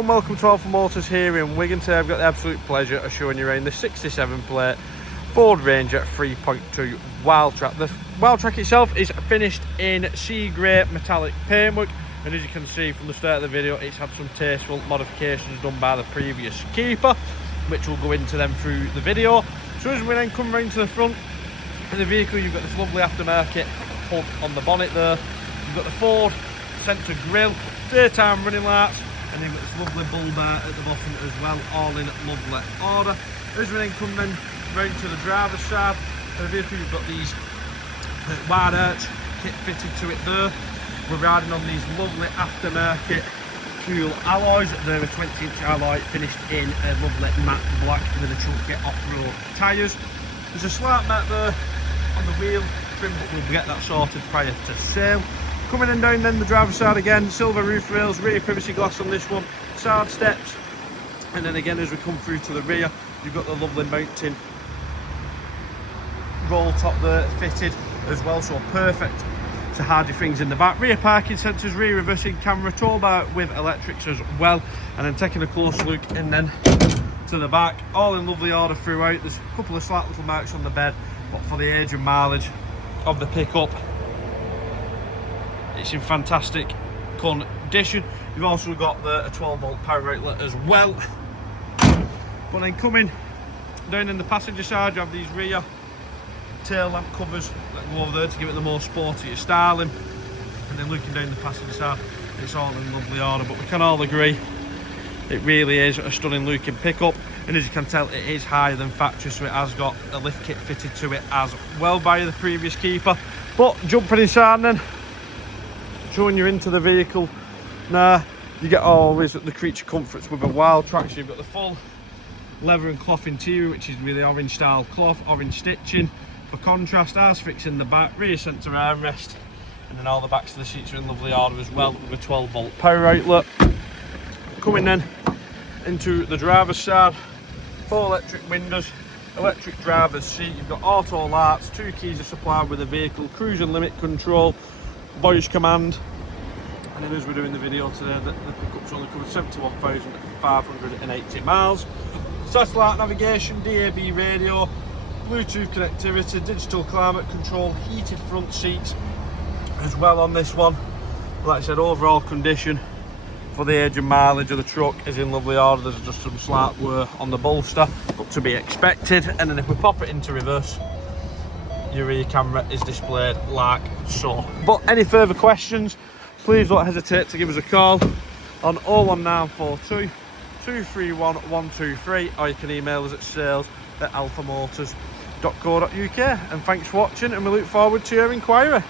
Welcome to Alpha Motors here in Wigan. Today I've got the absolute pleasure of showing you around the 67 plate Ford Ranger 3.2 Wildtrak. The Wildtrak itself is finished in sea grey metallic paintwork, and as you can see from the start of the video, it's had some tasteful modifications done by the previous keeper, which we'll go into them through the video. So as we then come round to the front of the vehicle, you've got this lovely aftermarket hub on the bonnet there. You've got the Ford centre grille, daytime running lights, and then you've got this lovely bull bar at the bottom as well, all in lovely order. As we then come then round to the driver's side of the vehicle, you've got these wide arch kit fitted to it there. We're riding on these lovely aftermarket fuel alloys. They're a 20-inch alloy finished in a lovely matte black with a chunky off-road tyres. There's a slight mat there on the wheel trim, but we'll get that sorted prior to sale. Coming in down then the driver's side again, silver roof rails, rear privacy glass on this one, side steps, and then again as we come through to the rear, you've got the lovely mounting roll top there fitted as well, so perfect to hide your things in the back. Rear parking sensors, rear reversing camera, tow bar with electrics as well, and then taking a close look and then to the back, all in lovely order throughout. There's a couple of slight little marks on the bed, but for the age and mileage of the pickup, it's in fantastic condition. You've also got a 12-volt power outlet as well. But then coming down in the passenger side, you have these rear tail lamp covers that go over there to give it the more sportier styling. And then looking down the passenger side, it's all in lovely order. But we can all agree, it really is a stunning looking pickup. And as you can tell, it is higher than factory, so it has got a lift kit fitted to it as well by the previous keeper. But jumping inside then, showing you into the vehicle now, you get always the creature comforts with a Wildtrak. So you've got the full leather and cloth interior, which is really orange style cloth, orange stitching for contrast, as fixed in the back, rear centre armrest, and then all the backs of the seats are in lovely order as well with a 12-volt power outlet. Coming then into the driver's side, 4 electric windows, electric driver's seat, you've got auto lights, 2 keys are supplied with the vehicle, cruise and limit control, voice command, and then as we're doing the video today, the pickup's only covered 71,580 miles. Satellite navigation, DAB radio, Bluetooth connectivity, digital climate control, heated front seats as well on this one. Like I said, overall condition for the age and mileage of the truck is in lovely order. There's just some slight wear on the bolster, but to be expected. And then if we pop it into reverse, your rear camera is displayed like so. But any further questions, please don't hesitate to give us a call on 01942 231 123, or you can email us at sales@alphamotors.co.uk. And thanks for watching, and we look forward to your inquiry.